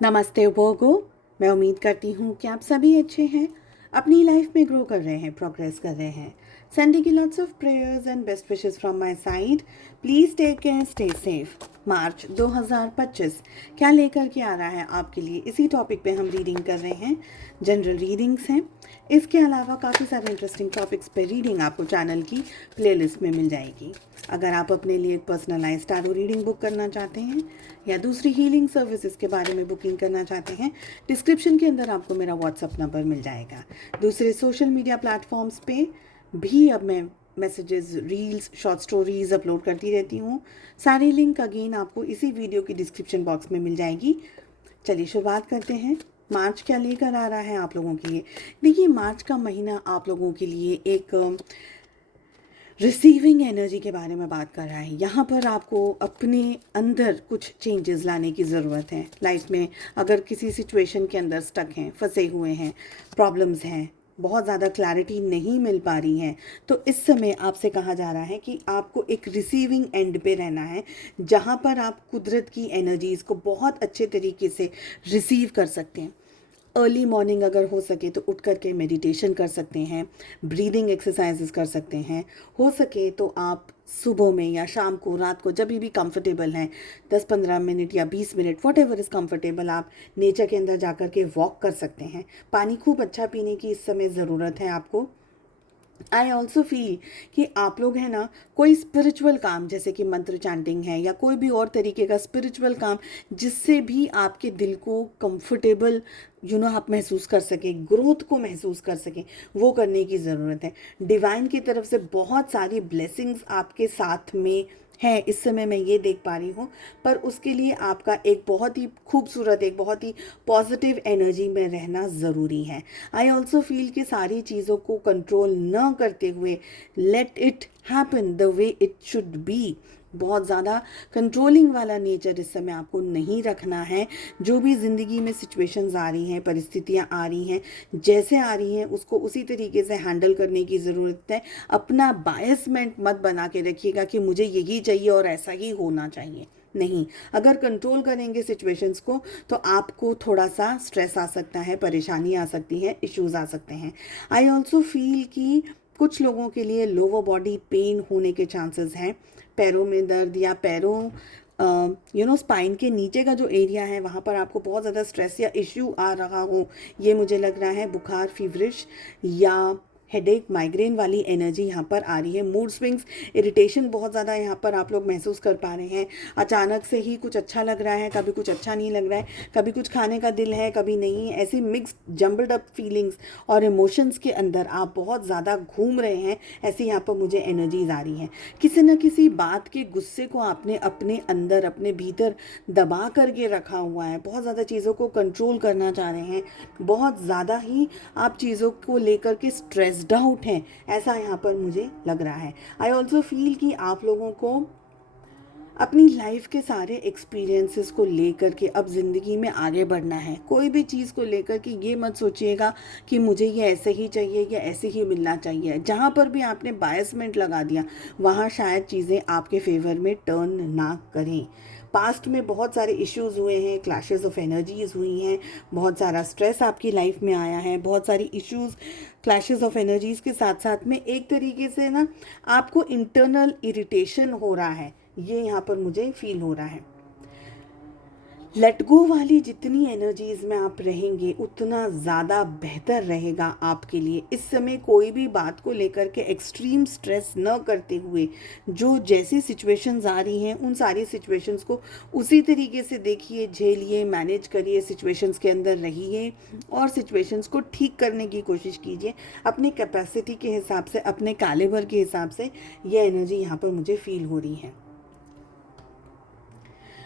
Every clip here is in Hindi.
नमस्ते उपभोगो। मैं उम्मीद करती हूँ कि आप सभी अच्छे हैं, अपनी लाइफ में ग्रो कर रहे हैं, प्रोग्रेस कर रहे हैं। सेंडिंग की lots of prayers and best wishes from my side. Please take care, stay safe. March 2025 क्या लेकर के आ रहा है आपके लिए, इसी टॉपिक पे हम रीडिंग कर रहे हैं। जनरल रीडिंग्स हैं। इसके अलावा काफ़ी सारे इंटरेस्टिंग टॉपिक्स पे रीडिंग आपको चैनल की प्लेलिस्ट में मिल जाएगी। अगर आप अपने लिए एक पर्सनलाइज्ड टैरो रीडिंग बुक करना चाहते हैं या दूसरी हीलिंग सर्विसेज के बारे में बुकिंग करना चाहते हैं, डिस्क्रिप्शन के अंदर आपको मेरा व्हाट्सअप नंबर मिल जाएगा। दूसरे सोशल मीडिया प्लेटफॉर्म्स पे भी अब मैं messages, reels, short stories upload करती रहती हूँ। सारी लिंक अगेन आपको इसी वीडियो की डिस्क्रिप्शन बॉक्स में मिल जाएगी। चलिए शुरुआत करते हैं। मार्च क्या लेकर आ रहा है आप लोगों के लिए। देखिए, मार्च का महीना आप लोगों के लिए एक रिसीविंग एनर्जी के बारे में बात कर रहा है। यहाँ पर आपको अपने अंदर कुछ चेंजेस लाने की ज़रूरत है। लाइफ में अगर किसी सिचुएशन के अंदर स्टक हैं, फंसे हुए हैं, प्रॉब्लम्स हैं, बहुत ज़्यादा क्लैरिटी नहीं मिल पा रही है, तो इस समय आपसे कहा जा रहा है कि आपको एक रिसीविंग एंड पे रहना है, जहाँ पर आप कुदरत की एनर्जीज़ को बहुत अच्छे तरीके से रिसीव कर सकते हैं। अर्ली मॉर्निंग अगर हो सके तो उठ करके मेडिटेशन कर सकते हैं, ब्रीदिंग एक्सरसाइजेस कर सकते हैं। हो सके तो आप सुबह में या शाम को, रात को, जब भी कंफर्टेबल हैं, 10-15 मिनट या 20 minute, what ever is comfortable, आप नेचर के अंदर जा कर के वॉक कर सकते हैं। पानी खूब अच्छा पीने की इस समय ज़रूरत है आपको। आई ऑल्सो फील कि आप लोग हैं ना, कोई स्पिरिचुअल काम जैसे कि मंत्र चैंटिंग है या कोई भी और तरीके का स्पिरिचुअल काम जिससे भी आपके दिल को कंफर्टेबल आप महसूस कर सकें, ग्रोथ को महसूस कर सकें, वो करने की ज़रूरत है। डिवाइन की तरफ से बहुत सारी ब्लेसिंग्स आपके साथ में है, इस समय मैं ये देख पा रही हूँ। पर उसके लिए आपका एक बहुत ही खूबसूरत, एक बहुत ही पॉजिटिव एनर्जी में रहना ज़रूरी है। आई ऑल्सो फील कि सारी चीज़ों को कंट्रोल न करते हुए let it happen the way it should be. बहुत ज़्यादा कंट्रोलिंग वाला नेचर इस समय आपको नहीं रखना है। जो भी ज़िंदगी में सिचुएशंस आ रही हैं, परिस्थितियाँ आ रही हैं, जैसे आ रही हैं उसको उसी तरीके से हैंडल करने की ज़रूरत है। अपना बायसमेंट मत बना के रखिएगा कि मुझे यही चाहिए और ऐसा ही होना चाहिए। नहीं, अगर कंट्रोल करेंगे सिचुएशंस को तो आपको थोड़ा सा स्ट्रेस आ सकता है, परेशानी आ सकती है, इश्यूज आ सकते हैं। आई ऑल्सो फील कि कुछ लोगों के लिए लोअर बॉडी पेन होने के चांसेस हैं। पैरों में दर्द या पैरों स्पाइन के नीचे का जो एरिया है वहाँ पर आपको बहुत ज़्यादा स्ट्रेस या इश्यू आ रहा हो, ये मुझे लग रहा है। बुखार, फीवरिश या हेडेक, माइग्रेन वाली एनर्जी यहाँ पर आ रही है। मूड स्विंग्स, इरिटेशन बहुत ज़्यादा यहाँ पर आप लोग महसूस कर पा रहे हैं। अचानक से ही कुछ अच्छा लग रहा है, कभी कुछ अच्छा नहीं लग रहा है, कभी कुछ खाने का दिल है, कभी नहीं। ऐसी मिक्स्ड जम्बल्ड अप फीलिंग्स और इमोशंस के अंदर आप बहुत ज़्यादा घूम रहे हैं, ऐसी यहाँ पर मुझे एनर्जीज आ रही हैं। किसी न किसी बात के गुस्से को आपने अपने अंदर, अपने भीतर दबा करके रखा हुआ है। बहुत ज़्यादा चीज़ों को कंट्रोल करना चाह रहे हैं, बहुत ज़्यादा ही आप चीज़ों को लेकर के स्ट्रेस्ड आउट हैं, ऐसा यहाँ पर मुझे लग रहा है। आई ऑल्सो फील कि आप लोगों को अपनी लाइफ के सारे एक्सपीरियंसेस को लेकर के अब ज़िंदगी में आगे बढ़ना है। कोई भी चीज़ को लेकर के ये मत सोचिएगा कि मुझे ये ऐसे ही चाहिए या ऐसे ही मिलना चाहिए। जहाँ पर भी आपने बायसमेंट लगा दिया वहाँ शायद चीज़ें आपके फेवर में टर्न ना करें। पास्ट में बहुत सारे इश्यूज़ हुए हैं, क्लैशेस ऑफ एनर्जीज हुई हैं, बहुत सारा स्ट्रेस आपकी लाइफ में आया है, बहुत सारी इश्यूज़, क्लैशेस ऑफ एनर्जीज़ के साथ साथ में एक तरीके से ना आपको इंटरनल इरिटेशन हो रहा है, ये यहाँ पर मुझे फील हो रहा है। लेट गो वाली जितनी एनर्जीज में आप रहेंगे उतना ज़्यादा बेहतर रहेगा आपके लिए। इस समय कोई भी बात को लेकर के एक्सट्रीम स्ट्रेस न करते हुए जो जैसी सिचुएशंस आ रही हैं उन सारी सिचुएशंस को उसी तरीके से देखिए, झेलिए, मैनेज करिए, सिचुएशंस के अंदर रहिए और सिचुएशंस को ठीक करने की कोशिश कीजिए अपनी कैपेसिटी के हिसाब से, अपने कैलिबर के हिसाब से। ये एनर्जी यहाँ पर मुझे फील हो रही है।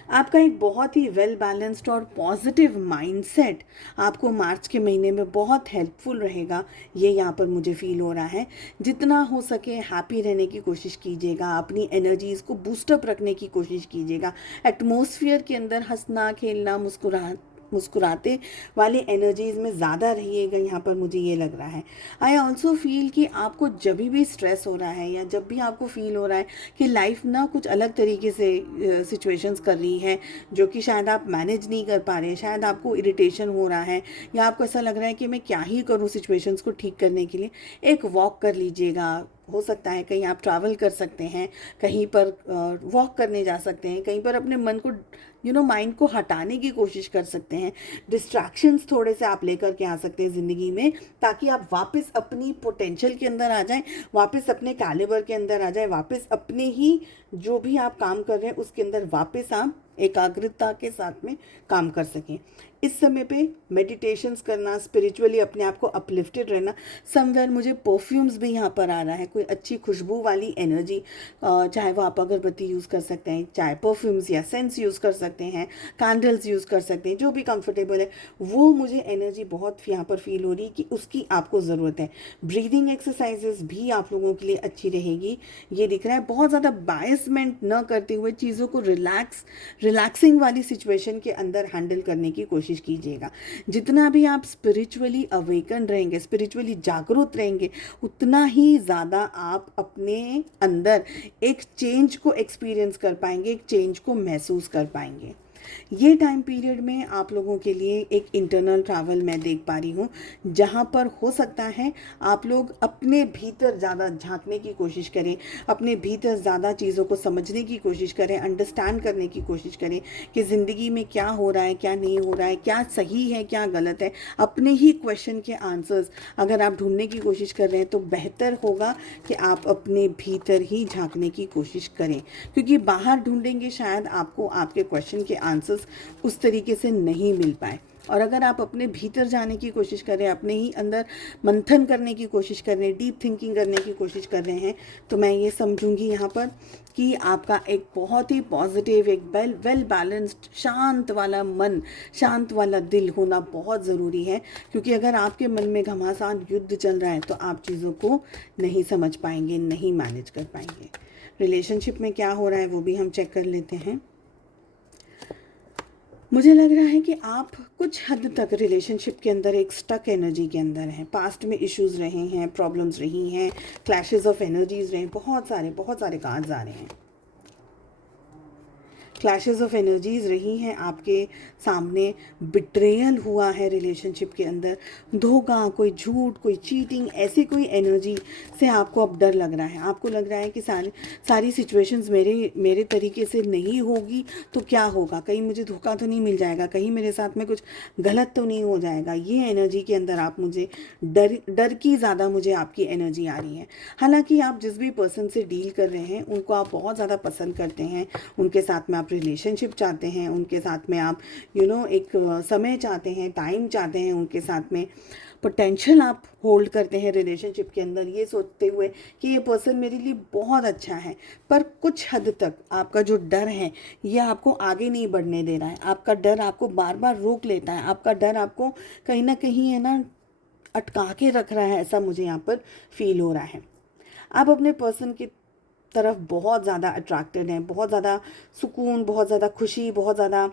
आपका एक बहुत ही वेल बैलेंस्ड और पॉजिटिव माइंडसेट आपको मार्च के महीने में बहुत हेल्पफुल रहेगा, ये यहाँ पर मुझे फील हो रहा है। जितना हो सके हैप्पी रहने की कोशिश कीजिएगा, अपनी एनर्जीज़ को बूस्टअप रखने की कोशिश कीजिएगा। एटमॉस्फेयर के अंदर हंसना, खेलना, मुस्कुराना, मुस्कुराते वाले एनर्जीज में ज़्यादा रहिएगा, यहाँ पर मुझे ये लग रहा है। आई ऑल्सो फील कि आपको जब भी स्ट्रेस हो रहा है या जब भी आपको फील हो रहा है कि लाइफ ना कुछ अलग तरीके से सिचुएशंस कर रही है जो कि शायद आप मैनेज नहीं कर पा रहे, शायद आपको इरिटेशन हो रहा है या आपको ऐसा लग रहा है कि मैं क्या ही करूँ सिचुएशंस को ठीक करने के लिए, एक वॉक कर लीजिएगा। हो सकता है कहीं आप ट्रैवल कर सकते हैं, कहीं पर वॉक करने जा सकते हैं, कहीं पर अपने मन को माइंड को हटाने की कोशिश कर सकते हैं। डिस्ट्रैक्शंस थोड़े से आप लेकर के आ सकते हैं ज़िंदगी में, ताकि आप वापस अपनी पोटेंशियल के अंदर आ जाएं, वापस अपने कैलिबर के अंदर आ जाएं, वापस अपने ही जो भी आप काम कर रहे हैं उसके अंदर वापस आप एकाग्रता के साथ में काम कर सकें। इस समय पे मेडिटेशंस करना, स्पिरिचुअली अपने आप को अपलिफ्टेड रहना, समवेयर मुझे परफ्यूम्स भी यहाँ पर आ रहा है, कोई अच्छी खुशबू वाली एनर्जी, चाहे वो आप अगरबत्ती यूज़ कर सकते हैं, चाहे परफ्यूम्स या सेंस यूज़ कर सकते हैं, कैंडल्स यूज़ कर सकते हैं, जो भी कंफर्टेबल है वो मुझे एनर्जी बहुत यहाँ पर फील हो रही है कि उसकी आपको ज़रूरत है। ब्रीदिंग एक्सरसाइजेस भी आप लोगों के लिए अच्छी रहेगी, ये दिख रहा है। बहुत ज़्यादा बायसमेंट न करते हुए चीज़ों को रिलैक्सिंग वाली सिचुएशन के अंदर हैंडल करने की कोशिश कीजिएगा। जितना भी आप स्पिरिचुअली अवेकन रहेंगे, स्पिरिचुअली जागरूक रहेंगे, उतना ही ज़्यादा आप अपने अंदर एक चेंज को एक्सपीरियंस कर पाएंगे, एक चेंज को महसूस कर पाएंगे। ये टाइम पीरियड में आप लोगों के लिए एक इंटरनल ट्रैवल मैं देख पा रही हूँ, जहाँ पर हो सकता है आप लोग अपने भीतर ज़्यादा झांकने की कोशिश करें, अपने भीतर ज़्यादा चीज़ों को समझने की कोशिश करें, अंडरस्टैंड करने की कोशिश करें कि ज़िंदगी में क्या हो रहा है, क्या नहीं हो रहा है, क्या सही है, क्या गलत है। अपने ही क्वेश्चन के आंसर्स अगर आप ढूंढने की कोशिश कर रहे हैं तो बेहतर होगा कि आप अपने भीतर ही झांकने की कोशिश करें, क्योंकि बाहर ढूंढेंगे शायद आपको आपके क्वेश्चन के आंसर्स उस तरीके से नहीं मिल पाए। और अगर आप अपने भीतर जाने की कोशिश कर रहे हैं, अपने ही अंदर मंथन करने की कोशिश कर रहे हैं, डीप थिंकिंग करने की कोशिश कर रहे हैं, तो मैं ये समझूंगी यहाँ पर कि आपका एक बहुत ही पॉजिटिव, एक वेल बैलेंस्ड, शांत वाला मन, शांत वाला दिल होना बहुत ज़रूरी है। क्योंकि अगर आपके मन में घमासान युद्ध चल रहा है तो आप चीज़ों को नहीं समझ पाएंगे, नहीं मैनेज कर पाएंगे। रिलेशनशिप में क्या हो रहा है वो भी हम चेक कर लेते हैं। मुझे लग रहा है कि आप कुछ हद तक रिलेशनशिप के अंदर एक स्टक एनर्जी के अंदर हैं। पास्ट में इश्यूज रहे हैं, प्रॉब्लम्स रही हैं, क्लैशेस ऑफ एनर्जीज रहे हैं, बहुत सारे कार्ड्स आ रहे हैं। क्लैशेस ऑफ एनर्जीज रही हैं आपके सामने, बिट्रेयल हुआ है रिलेशनशिप के अंदर, धोखा, कोई झूठ, कोई चीटिंग, ऐसी कोई एनर्जी से आपको अब डर लग रहा है। आपको लग रहा है कि सारी सिचुएशंस मेरे तरीके से नहीं होगी तो क्या होगा, कहीं मुझे धोखा तो नहीं मिल जाएगा, कहीं मेरे साथ में कुछ गलत तो नहीं हो जाएगा। ये एनर्जी के अंदर आप मुझे डर की ज़्यादा मुझे आपकी एनर्जी आ रही है। हालांकि आप जिस भी पर्सन से डील कर रहे हैं उनको आप बहुत ज़्यादा पसंद करते हैं, उनके साथ में आप रिलेशनशिप चाहते हैं, उनके साथ में आप एक समय चाहते हैं, टाइम चाहते हैं, उनके साथ में पोटेंशियल आप होल्ड करते हैं रिलेशनशिप के अंदर, ये सोचते हुए कि ये पर्सन मेरे लिए बहुत अच्छा है। पर कुछ हद तक आपका जो डर है ये आपको आगे नहीं बढ़ने दे रहा है। आपका डर आपको बार बार रोक लेता है, आपका डर आपको कहीं ना कहीं है ना अटका के रख रहा है, ऐसा मुझे यहाँ पर फील हो रहा है। आप अपने पर्सन की तरफ बहुत ज़्यादा अट्रैक्टेड हैं, बहुत ज़्यादा सुकून, बहुत ज़्यादा खुशी, बहुत ज़्यादा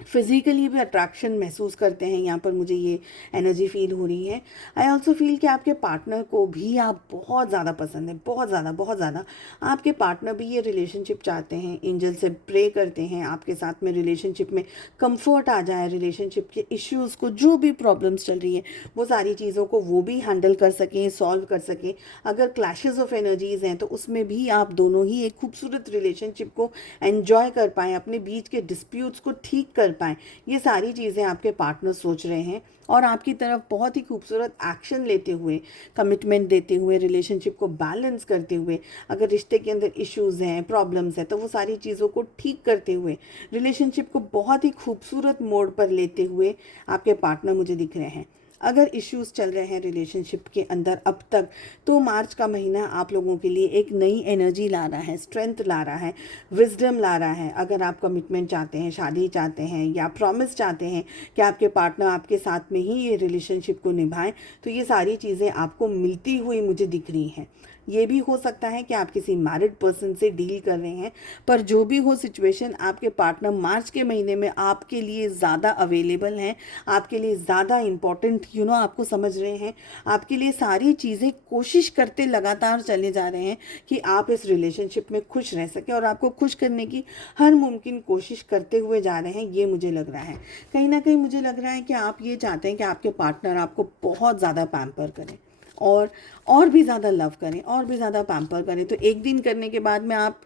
फिज़िकली भी अट्रैक्शन महसूस करते हैं। यहाँ पर मुझे ये एनर्जी फील हो रही है। आई ऑल्सो फील कि आपके पार्टनर को भी आप बहुत ज़्यादा पसंद है, बहुत ज़्यादा। आपके पार्टनर भी ये रिलेशनशिप चाहते हैं, एंजल से प्रे करते हैं आपके साथ में रिलेशनशिप में कंफर्ट आ जाए, रिलेशनशिप के इश्यूज़ को, जो भी प्रॉब्लम्स चल रही हैं वो सारी चीज़ों को वो भी हैंडल कर सकें, सॉल्व कर सकें। अगर क्लैशेस ऑफ एनर्जीज़ हैं तो उसमें भी आप दोनों ही एक खूबसूरत रिलेशनशिप को एन्जॉय कर पाएँ, अपने बीच के डिस्प्यूट्स को ठीक कर पाएँ। ये सारी चीज़ें आपके पार्टनर सोच रहे हैं और आपकी तरफ बहुत ही खूबसूरत एक्शन लेते हुए, कमिटमेंट देते हुए, रिलेशनशिप को बैलेंस करते हुए, अगर रिश्ते के अंदर इश्यूज़ हैं, प्रॉब्लम्स हैं तो वो सारी चीज़ों को ठीक करते हुए, रिलेशनशिप को बहुत ही खूबसूरत मोड़ पर लेते हुए आपके पार्टनर मुझे दिख रहे हैं। अगर इश्यूज़ चल रहे हैं रिलेशनशिप के अंदर अब तक, तो मार्च का महीना आप लोगों के लिए एक नई एनर्जी ला रहा है, स्ट्रेंथ ला रहा है, विजडम ला रहा है। अगर आप कमिटमेंट चाहते हैं, शादी चाहते हैं या प्रॉमिस चाहते हैं कि आपके पार्टनर आपके साथ में ही ये रिलेशनशिप को निभाएं, तो ये सारी चीज़ें आपको मिलती हुई मुझे दिख रही हैं। ये भी हो सकता है कि आप किसी मैरिड पर्सन से डील कर रहे हैं, पर जो भी हो सिचुएशन, आपके पार्टनर मार्च के महीने में आपके लिए ज़्यादा अवेलेबल हैं, आपके लिए ज़्यादा इम्पॉर्टेंट आपको समझ रहे हैं, आपके लिए सारी चीज़ें कोशिश करते लगातार चले जा रहे हैं कि आप इस रिलेशनशिप में खुश रह सकें, और आपको खुश करने की हर मुमकिन कोशिश करते हुए जा रहे हैं। ये मुझे लग रहा है, कहीं ना कहीं मुझे लग रहा है कि आप ये चाहते हैं कि आपके पार्टनर आपको बहुत ज़्यादा पैम्पर करें और भी ज़्यादा लव करें, और भी ज़्यादा पैम्पर करें। तो एक दिन करने के बाद में आप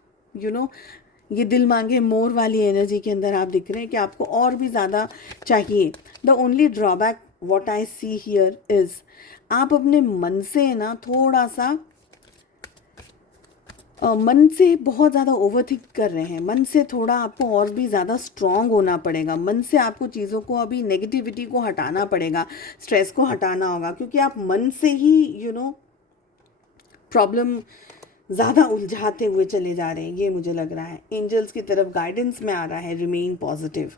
ये दिल मांगे मोर वाली एनर्जी के अंदर आप दिख रहे हैं कि आपको और भी ज़्यादा चाहिए। The only drawback what I see here is, आप अपने मन से ना थोड़ा सा मन से बहुत ज़्यादा ओवरथिंक कर रहे हैं। मन से थोड़ा आपको और भी ज़्यादा स्ट्रांग होना पड़ेगा। मन से आपको चीज़ों को, अभी नेगेटिविटी को हटाना पड़ेगा, स्ट्रेस को हटाना होगा, क्योंकि आप मन से ही प्रॉब्लम ज़्यादा उलझाते हुए चले जा रहे हैं। ये मुझे लग रहा है एंजल्स की तरफ गाइडेंस में आ रहा है, रिमेन पॉजिटिव।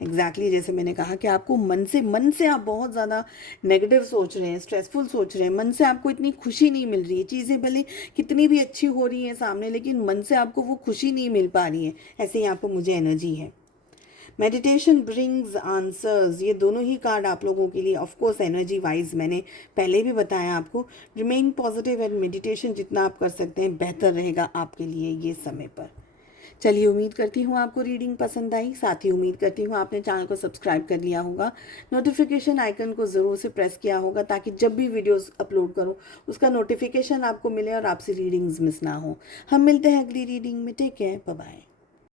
एग्जैक्टली जैसे मैंने कहा कि आपको मन से आप बहुत ज़्यादा नेगेटिव सोच रहे हैं, स्ट्रेसफुल सोच रहे हैं, मन से आपको इतनी खुशी नहीं मिल रही है। चीज़ें भले कितनी भी अच्छी हो रही हैं सामने, लेकिन मन से आपको वो खुशी नहीं मिल पा रही है। ऐसे ही आपको मुझे एनर्जी है। मेडिटेशन ब्रिंग्स आंसर्स, ये दोनों ही कार्ड आप लोगों के लिए ऑफकोर्स एनर्जी वाइज मैंने पहले भी बताया आपको। रिमेन पॉजिटिव एंड मेडिटेशन जितना आप कर सकते हैं बेहतर रहेगा आपके लिए ये समय पर। चलिए, उम्मीद करती हूँ आपको रीडिंग पसंद आई। साथ ही उम्मीद करती हूँ आपने चैनल को सब्सक्राइब कर लिया होगा, नोटिफिकेशन आइकन को ज़रूर से प्रेस किया होगा, ताकि जब भी वीडियोस अपलोड करूँ उसका नोटिफिकेशन आपको मिले और आपसे रीडिंग्स मिस ना हो। हम मिलते हैं अगली रीडिंग में। Take care, bye bye.